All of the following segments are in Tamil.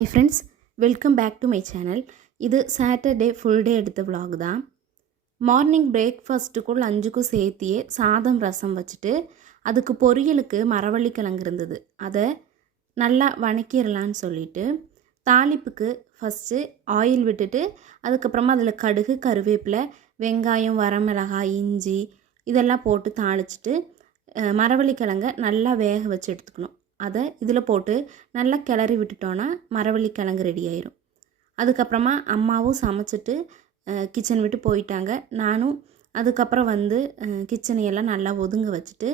Hey friends, welcome back to my channel. இது சாட்டர்டே ஃபுல் டே எடுத்த vlog தான். மார்னிங் பிரேக்ஃபாஸ்ட்டுக்குள் 5க்கும் சேர்த்தியே சாதம் ரசம் வச்சுட்டு அதுக்கு பொரியலுக்கு மரவள்ளிக்கிழங்கு இருந்தது. அதை நல்லா வணக்கிடலான்னு சொல்லிட்டு தாளிப்புக்கு ஃபஸ்ட்டு ஆயில் விட்டுட்டு அதுக்கப்புறமா அதில் கடுகு கருவேப்பிலை வெங்காயம் வரமிளகாய் இஞ்சி இதெல்லாம் போட்டு தாளிச்சிட்டு மரவள்ளிக்கிழங்கை நல்லா வேக வச்சு எடுத்துக்கணும். அதை இதில் போட்டு நல்லா கிளறி விட்டுட்டோன்னா மரவள்ளிக்கிழங்கு ரெடி ஆயிரும். அதுக்கப்புறமா அம்மாவும் சமைச்சிட்டு கிச்சன் விட்டு போயிட்டாங்க. நானும் அதுக்கப்புறம் வந்து கிச்சனையெல்லாம் நல்லா ஒதுங்க வச்சுட்டு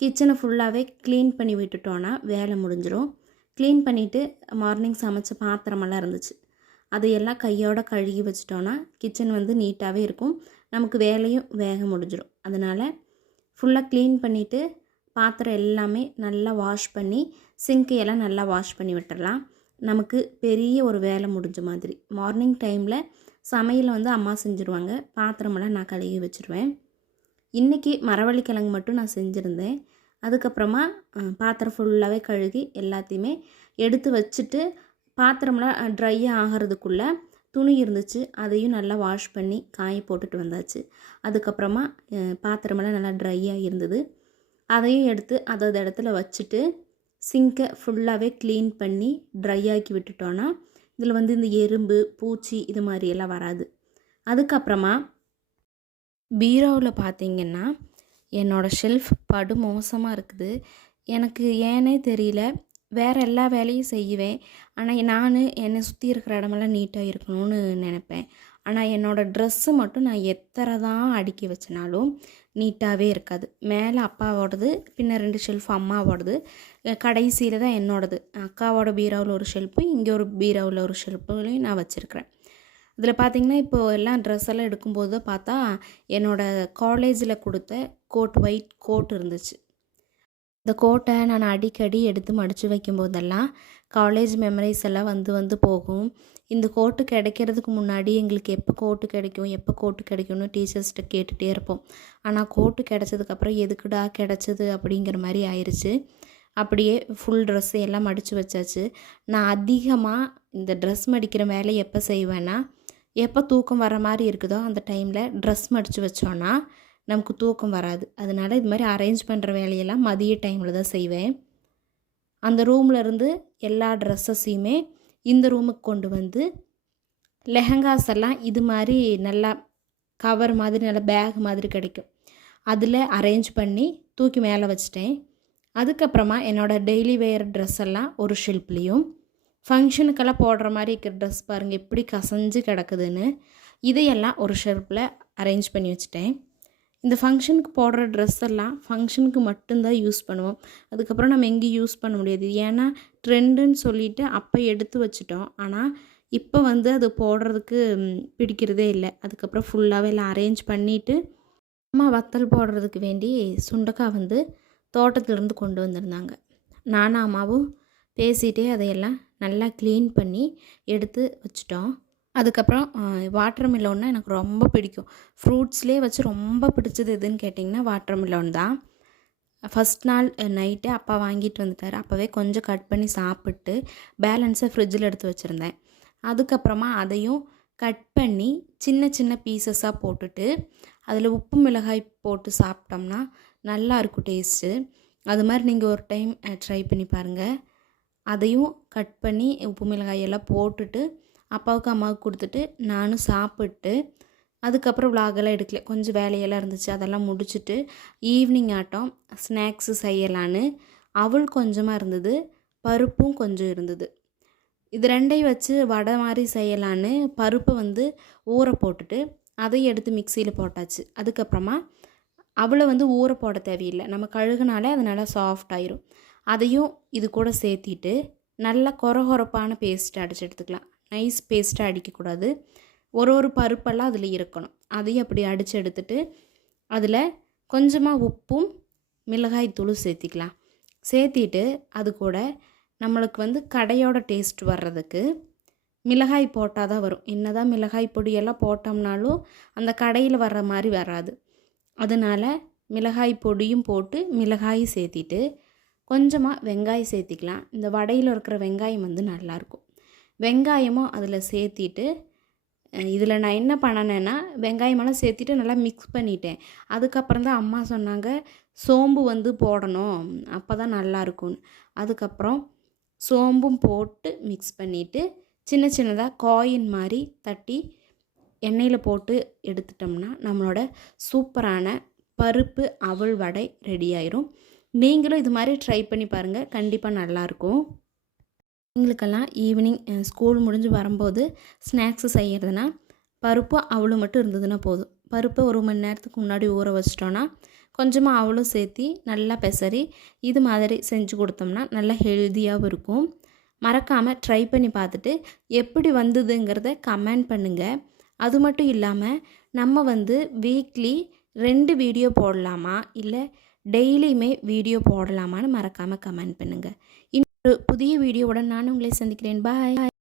கிச்சனை ஃபுல்லாகவே க்ளீன் பண்ணி விட்டுட்டோன்னா வேலை முடிஞ்சிடும். க்ளீன் பண்ணிவிட்டு மார்னிங் சமைச்ச பாத்திரமெல்லாம் இருந்துச்சு, அதையெல்லாம் கையோடு கழுகி வச்சிட்டோன்னா கிச்சன் வந்து நீட்டாகவே இருக்கும், நமக்கு வேலையும் வேக முடிஞ்சிடும். அதனால் ஃபுல்லாக க்ளீன் பண்ணிவிட்டு பாத்திரம் எல்லாமே நல்லா வாஷ் பண்ணி சிங்கையெல்லாம் நல்லா வாஷ் பண்ணி விட்டுடலாம். நமக்கு பெரிய ஒரு வேலை முடிஞ்ச மாதிரி. மார்னிங் டைமில் சமையல் வந்து அம்மா செஞ்சுருவாங்க, பாத்திரமெல்லாம் நான் கழுவி வச்சுருவேன். இன்றைக்கி மரவள்ளிக்கிழங்கு மட்டும் நான் செஞ்சுருந்தேன். அதுக்கப்புறமா பாத்திரம் ஃபுல்லாகவே கழுகி எல்லாத்தையுமே எடுத்து வச்சுட்டு பாத்திரமெல்லாம் ட்ரை ஆகிறதுக்குள்ளே துணி இருந்துச்சு, அதையும் நல்லா வாஷ் பண்ணி காய போட்டுட்டு வந்தாச்சு. அதுக்கப்புறமா பாத்திரமெல்லாம் நல்லா ட்ரையாக இருந்தது, அதையும் எடுத்து அதோட இடத்துல வச்சுட்டு சிங்கை ஃபுல்லாகவே க்ளீன் பண்ணி ட்ரை ஆக்கி விட்டுட்டோன்னா இதில் வந்து இந்த எறும்பு பூச்சி இது மாதிரியெல்லாம் வராது. அதுக்கப்புறமா பீரோவில் பார்த்திங்கன்னா என்னோடய ஷெல்ஃப் படு மோசமாக இருக்குது. எனக்கு ஏன்னே தெரியல, வேறு எல்லா வேலையும் செய்வேன், ஆனால் நான் என்னை சுற்றி இருக்கிற இடமெல்லாம் நீட்டாக இருக்கணும்னு நினைப்பேன். ஆனால் என்னோடய ட்ரெஸ்ஸு மட்டும் நான் எத்தனை தான் அடுக்கி வச்சனாலும் நீட்டாகவே இருக்காது. மேலே அப்பாவோடது, பின்ன 2 ஷெல்ஃப் அம்மாவோடது, கடைசியில் தான் என்னோடது. அக்காவோட பீரோவில் ஒரு ஷெல்ஃபு, இங்கே ஒரு பீரோவில் ஒரு ஷெல்ஃபுலையும் நான் வச்சுருக்கிறேன். இதில் பார்த்திங்கன்னா இப்போது எல்லாம் ட்ரெஸ் எல்லாம் எடுக்கும்போது பார்த்தா என்னோடய காலேஜில் கொடுத்த ஒயிட் கோட் இருந்துச்சு. இந்த கோட்டை நான் அடிக்கடி எடுத்து மடித்து வைக்கும்போதெல்லாம் காலேஜ் மெமரிஸ் எல்லாம் வந்து போகும். இந்த கோட்டு கிடைக்கிறதுக்கு முன்னாடி எங்களுக்கு எப்போ கோட்டு கிடைக்கும்னு டீச்சர்ஸ்கிட்ட கேட்டுகிட்டே இருப்போம். ஆனால் கோட்டு கிடச்சதுக்கப்புறம் எதுக்குடா கிடச்சது அப்படிங்கிற மாதிரி ஆயிடுச்சு. அப்படியே ஃபுல் ட்ரெஸ்ஸு எல்லாம் மடித்து வச்சாச்சு. நான் அதிகமாக இந்த ட்ரெஸ் மடிக்கிற வேலை எப்போ செய்வேன்னா, எப்போ தூக்கம் வர மாதிரி இருக்குதோ அந்த டைமில் ட்ரெஸ் மடித்து வச்சோன்னா நமக்கு தூக்கம் வராது. அதனால் இது மாதிரி அரேஞ்ச் பண்ணுற வேலையெல்லாம் மதிய டைமில் தான் செய்வேன். அந்த ரூம்லேருந்து எல்லா ட்ரெஸ்ஸஸையுமே இந்த ரூமுக்கு கொண்டு வந்து லெஹங்காஸ் எல்லாம் இது மாதிரி நல்லா கவர் மாதிரி நல்லா பேக் மாதிரி கிடைக்கும், அதில் அரேஞ்ச் பண்ணி தூக்கி மேலே வச்சிட்டேன். அதுக்கப்புறமா என்னோடய டெய்லி வேர் ட்ரெஸ் எல்லாம் ஒரு ஷெல்ஃப்லேயும், ஃபங்க்ஷனுக்கெல்லாம் போடுற மாதிரி இருக்கிற ட்ரெஸ் பாருங்கள் எப்படி கசஞ்சு கிடக்குதுன்னு, இதையெல்லாம் ஒரு ஷெல்ஃபில் அரேஞ்ச் பண்ணி வச்சுட்டேன். இந்த ஃபங்க்ஷனுக்கு போடுற ட்ரெஸ் எல்லாம் ஃபங்க்ஷனுக்கு மட்டும்தான் யூஸ் பண்ணுவோம். அதுக்கப்புறம் நம்ம எங்கேயும் யூஸ் பண்ண முடியாது, ஏன்னா ட்ரெண்டுன்னு சொல்லிவிட்டு அப்போ எடுத்து வச்சிட்டோம். ஆனால் இப்போ வந்து அது போடுறதுக்கு பிடிக்கிறதே இல்லை. அதுக்கப்புறம் ஃபுல்லாகவே எல்லாம் அரேஞ்ச் பண்ணிவிட்டு அம்மா வத்தல் போடுறதுக்கு வேண்டி சுண்டக்காய் வந்து தோட்டத்திலேருந்து கொண்டு வந்திருந்தாங்க. நானும் அம்மாவும் பேசிகிட்டே அதையெல்லாம் நல்லா க்ளீன் பண்ணி எடுத்து வச்சிட்டோம். அதுக்கப்புறம் வாட்டர் மிலோன்னா எனக்கு ரொம்ப பிடிக்கும். ஃப்ரூட்ஸ்லேயே வச்சு ரொம்ப பிடிச்சது எதுன்னு கேட்டிங்கன்னா வாட்டர் மிலோன் தான். ஃபஸ்ட் நாள் நைட்டே அப்பா வாங்கிட்டு வந்துட்டார். அப்போவே கொஞ்சம் கட் பண்ணி சாப்பிட்டு பேலன்ஸை ஃப்ரிட்ஜில் எடுத்து வச்சுருந்தேன். அதுக்கப்புறமா அதையும் கட் பண்ணி சின்ன சின்ன பீசஸாக போட்டுட்டு அதில் உப்பு மிளகாய் போட்டு சாப்பிட்டோம்னா நல்லாயிருக்கும் டேஸ்ட்டு. அது மாதிரி நீங்கள் ஒரு டைம் ட்ரை பண்ணி பாருங்கள். அதையும் கட் பண்ணி உப்பு மிளகாயெல்லாம் போட்டுட்டு அப்பாவுக்கு அம்மாவுக்கு கொடுத்துட்டு நானும் சாப்பிட்டு அதுக்கப்புறம் விலாகெல்லாம் எடுக்கல, கொஞ்சம் வேலையெல்லாம் இருந்துச்சு, அதெல்லாம் முடிச்சுட்டு ஈவினிங் ஆட்டம் ஸ்நாக்ஸு செய்யலான்னு அவள் கொஞ்சமாக இருந்தது, பருப்பும் கொஞ்சம் இருந்தது. இது ரெண்டையும் வச்சு வடை மாதிரி செய்யலான்னு பருப்பை வந்து ஊற போட்டுட்டு அதையும் எடுத்து மிக்சியில் போட்டாச்சு. அதுக்கப்புறமா அவளை வந்து ஊற போட தேவையில்லை, நம்ம கழுகுனாலே அது நல்லா சாஃப்ட் ஆயிரும். அதையும் இது கூட சேர்த்திட்டு நல்லா கொரகொரப்பான பேஸ்ட் அடித்து எடுத்துக்கலாம். நைஸ் பேஸ்ட்டாக அடிக்கக்கூடாது, ஒரு பருப்பெல்லாம் அதில் இருக்கணும். அதையும் அப்படி அடித்து எடுத்துட்டு அதில் கொஞ்சமாக உப்பும் மிளகாய் தூளும் சேர்த்திக்கலாம். சேர்த்திட்டு அது கூட நம்மளுக்கு வந்து கடையோட டேஸ்ட் வர்றதுக்கு மிளகாய் போட்டால் தான் வரும். என்ன தான் மிளகாய் பொடியெல்லாம் போட்டோம்னாலும் அந்த கடையில் வர்ற மாதிரி வராது. அதனால் மிளகாய் பொடியும் போட்டு மிளகாயும் சேர்த்திட்டு கொஞ்சமாக வெங்காயம் சேர்த்திக்கலாம். இந்த வடையில் இருக்கிற வெங்காயம் வந்து நல்லாயிருக்கும். வெங்காயமும் அதில் சேர்த்திட்டு இதில் நான் என்ன பண்ணினேன்னா வெங்காயமெல்லாம் சேர்த்திட்டு நல்லா மிக்ஸ் பண்ணிட்டேன். அதுக்கப்புறம் தான் அம்மா சொன்னாங்க சோம்பு வந்து போடணும், அப்போ தான் நல்லாயிருக்கும்னு. அதுக்கப்புறம் சோம்பும் போட்டு மிக்ஸ் பண்ணிவிட்டு சின்ன சின்னதாக காயின் மாதிரி தட்டி எண்ணெயில் போட்டு எடுத்துட்டோம்னா நம்மளோட சூப்பரான பருப்பு அவல் வடை ரெடி ஆயிரும். நீங்களும் இது மாதிரி ட்ரை பண்ணி பாருங்கள், கண்டிப்பாக நல்லாயிருக்கும். எங்களுக்கெல்லாம் ஈவினிங் ஸ்கூல் முடிஞ்சு வரும்போது ஸ்நாக்ஸு செய்கிறதுனா பருப்பு அவலும் மட்டும் இருந்ததுன்னா போதும். பருப்பை 1 மணி நேரத்துக்கு முன்னாடி ஊற வச்சிட்டோன்னா கொஞ்சமாக அவலும் சேர்த்தி நல்லா பெசரி இது மாதிரி செஞ்சு கொடுத்தோம்னா நல்லா ஹெல்த்தியாகவும் இருக்கும். மறக்காமல் ட்ரை பண்ணி பார்த்துட்டு எப்படி வந்ததுங்கிறத கமெண்ட் பண்ணுங்கள். அது மட்டும் இல்லாமல் நம்ம வந்து வீக்லி 2 வீடியோ போடலாமா இல்லை டெய்லியுமே வீடியோ போடலாமான்னு மறக்காமல் கமெண்ட் பண்ணுங்கள். இன்னொரு புதிய வீடியோவுடன் நான் உங்களை சந்திக்கிறேன். பாய்.